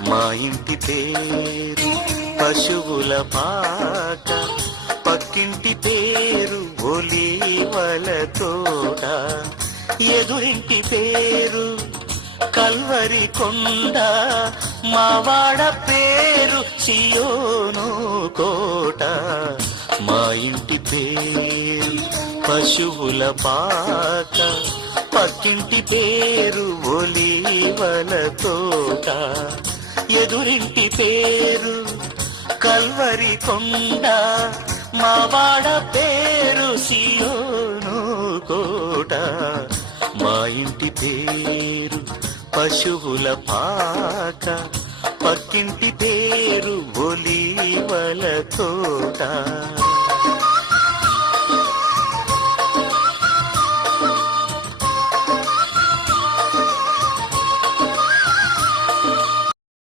మా ఇంటి పేరు పశువుల పాక, పక్కింటి పేరు ఒలీవల తోట, ఎదురింటి పేరు కల్వరి కొండ, మావాడ పేరు సియోను కోట. మా ఇంటి పేరు పశువుల పాక, పక్కింటి పేరు ఒలీవల తోట, ఎదురింటి పేరు కల్వరి కొండ, మావాడ పేరు సియోను కోట. మా ఇంటి పేరు పశువుల పాక, పక్కింటి పేరు ఒలీవల తోట.